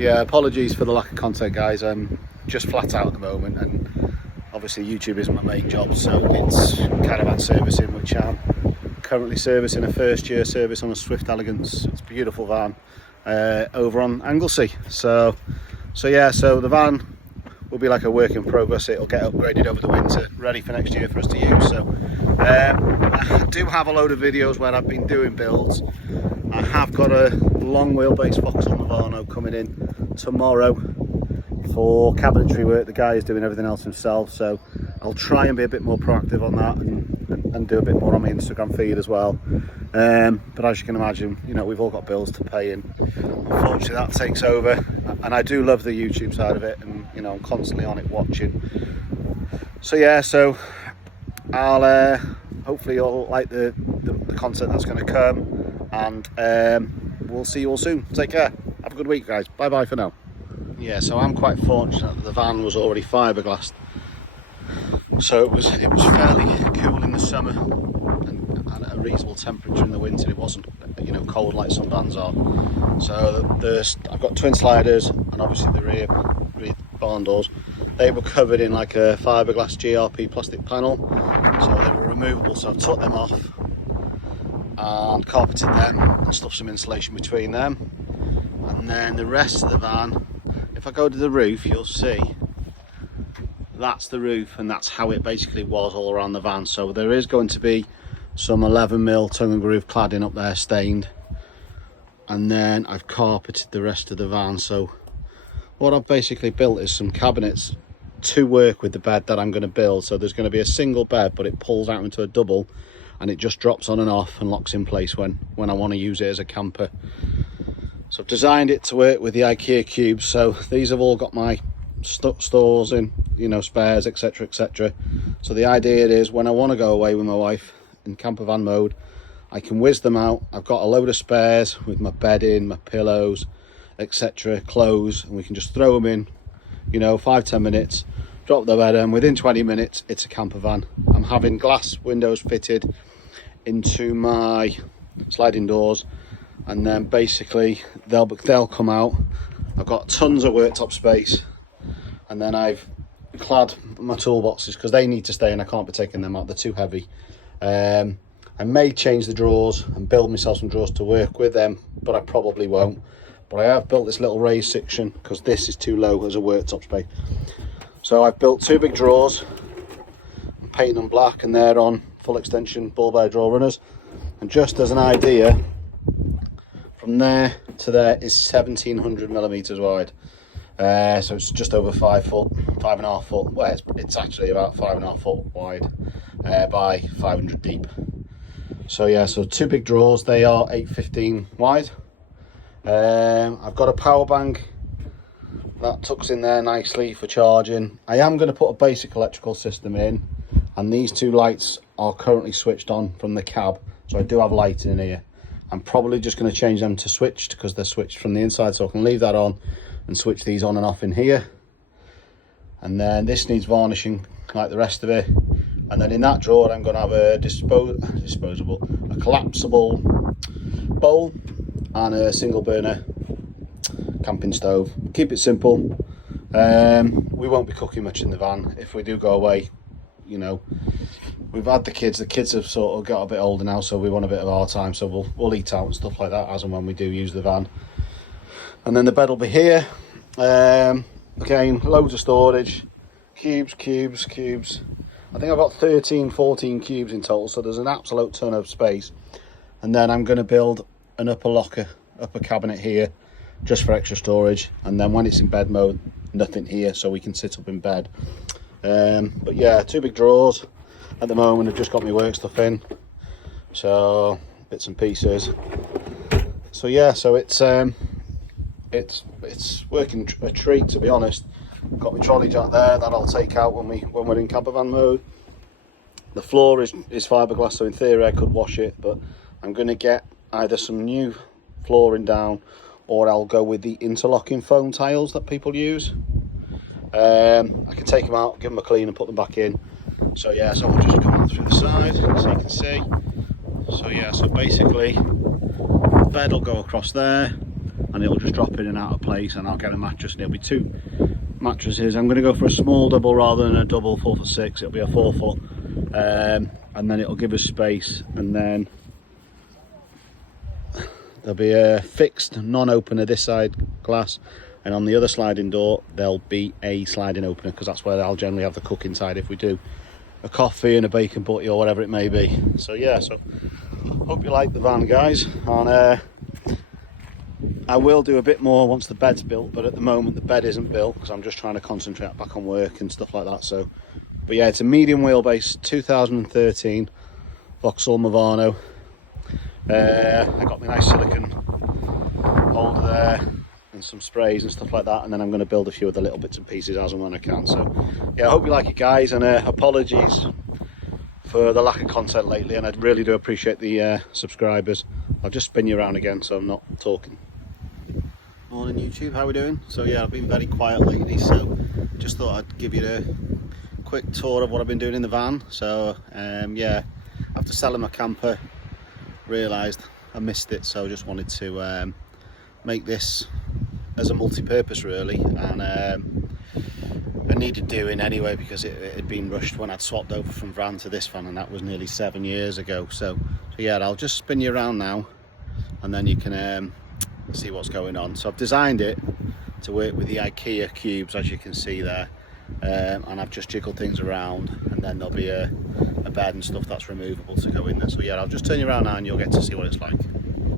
Yeah, apologies for the lack of content, guys. I'm just flat out at the moment, and obviously YouTube isn't my main job, so it's caravan servicing, which I'm currently servicing a first year service on a Swift Elegance. It's a beautiful van over on Anglesey. So the van will be like a work in progress. It'll get upgraded over the winter, ready for next year for us to use. So I do have a load of videos where I've been doing builds. I have got a long wheelbase Vauxhall Movano coming in tomorrow for cabinetry work. The guy is doing everything else himself, so I'll try and be a bit more proactive on that and do a bit more on my Instagram feed as well. But as you can imagine, you know, we've all got bills to pay, and unfortunately that takes over. And I do love the YouTube side of it, and you know, I'm constantly on it watching. So I'll hopefully you'll like the content that's going to come, and we'll see you all soon. Take care, have a good week, guys. Bye bye for now. Yeah, so I'm quite fortunate that the van was already fiberglassed, so it was fairly cool in the summer and at a reasonable temperature in the winter. It wasn't, you know, cold like some vans are. So I've got twin sliders, and obviously the rear barn doors, they were covered in like a fiberglass GRP plastic panel, so they were removable. So I've took them off and carpeted them and stuffed some insulation between them. And then the rest of the van, if I go to the roof, you'll see that's the roof, and that's how it basically was all around the van. So there is going to be some 11mm tongue and groove cladding up there, stained, and then I've carpeted the rest of the van. So what I've basically built is some cabinets to work with the bed that I'm going to build. So there's going to be a single bed, but it pulls out into a double, and it just drops on and off and locks in place when I want to use it as a camper. So I've designed it to work with the IKEA cubes. So these have all got my stores in, you know, spares, etc, etc. So the idea is when I want to go away with my wife in camper van mode, I can whiz them out. I've got a load of spares with my bedding, my pillows, etc, clothes, and we can just throw them in, you know, 5-10 minutes, drop the bed, and within 20 minutes it's a camper van. I'm having glass windows fitted into my sliding doors, and then basically they'll come out. I've got tons of worktop space, and then I've clad my toolboxes because they need to stay, and I can't be taking them out, they're too heavy. I may change the drawers and build myself some drawers to work with them, but I probably won't. But I have built this little raised section because this is too low as a worktop space. So I've built two big drawers, I'm painting them black, and they're on full extension bull bear drawer runners. And just as an idea, from there to there is 1700mm wide. So it's just over 5 foot, 5.5 foot. Well, it's actually about 5.5 foot wide by 500 deep. So yeah, so two big drawers, they are 815 wide. I've got a power bank that tucks in there nicely for charging. I am going to put a basic electrical system in, and these two lights are currently switched on from the cab, so I do have lighting in here. I'm probably just going to change them to switched because they're switched from the inside, so I can leave that on and switch these on and off in here. And then this needs varnishing like the rest of it. And then in that drawer I'm going to have a a collapsible bowl and a single burner camping stove. Keep it simple. We won't be cooking much in the van. If we do go away, you know, we've had the kids have sort of got a bit older now, so we want a bit of our time, so we'll eat out and stuff like that as and when we do use the van. And then the bed will be here. Again, loads of storage, cubes. I think I've got 14 cubes in total, so there's an absolute ton of space. And then I'm going to build an upper cabinet here just for extra storage, and then when it's in bed mode, nothing here, so we can sit up in bed. But yeah, two big drawers at the moment. I've just got my work stuff in, so bits and pieces. So yeah, so it's working a treat, to be honest. Got my trolley jack there that I'll take out when we're in camper van mode. The floor is fiberglass, so in theory I could wash it, but I'm going to get either some new flooring down, or I'll go with the interlocking foam tiles that people use. I can take them out, give them a clean and put them back in. So yeah, so I'll just come out through the side so you can see. So yeah, so basically the bed will go across there, and it'll just drop in and out of place, and I'll get a mattress, and it'll be 2 mattresses. I'm going to go for a small double rather than a double 4'6". It'll be a 4 foot, and then it'll give us space, and then there'll be a fixed non-opener this side glass, and on the other sliding door there'll be a sliding opener, because that's where I'll generally have the cook inside if we do a coffee and a bacon butty or whatever it may be. So yeah, so hope you like the van, guys, and I will do a bit more once the bed's built, but at the moment the bed isn't built because I'm just trying to concentrate back on work and stuff like that. So, but yeah, it's a medium wheelbase 2013 Vauxhall Movano. I got my nice silicone holder there and some sprays and stuff like that, and then I'm going to build a few of the little bits and pieces as and when I can. So yeah, I hope you like it, guys, and apologies for the lack of content lately, and I really do appreciate the subscribers. I'll just spin you around again so I'm not talking. Morning YouTube, how are we doing? So yeah, I've been very quiet lately, so just thought I'd give you a quick tour of what I've been doing in the van. So yeah, after selling my camper, realised I missed it, so I just wanted to make this as a multi-purpose really, and I needed doing anyway because it had been rushed when I'd swapped over from van to this van, and that was nearly 7 years ago. So yeah, I'll just spin you around now, and then you can see what's going on. So I've designed it to work with the IKEA cubes, as you can see there, and I've just jiggled things around, and then there'll be a bed and stuff that's removable to go in there. So yeah, I'll just turn you around now and you'll get to see what it's like.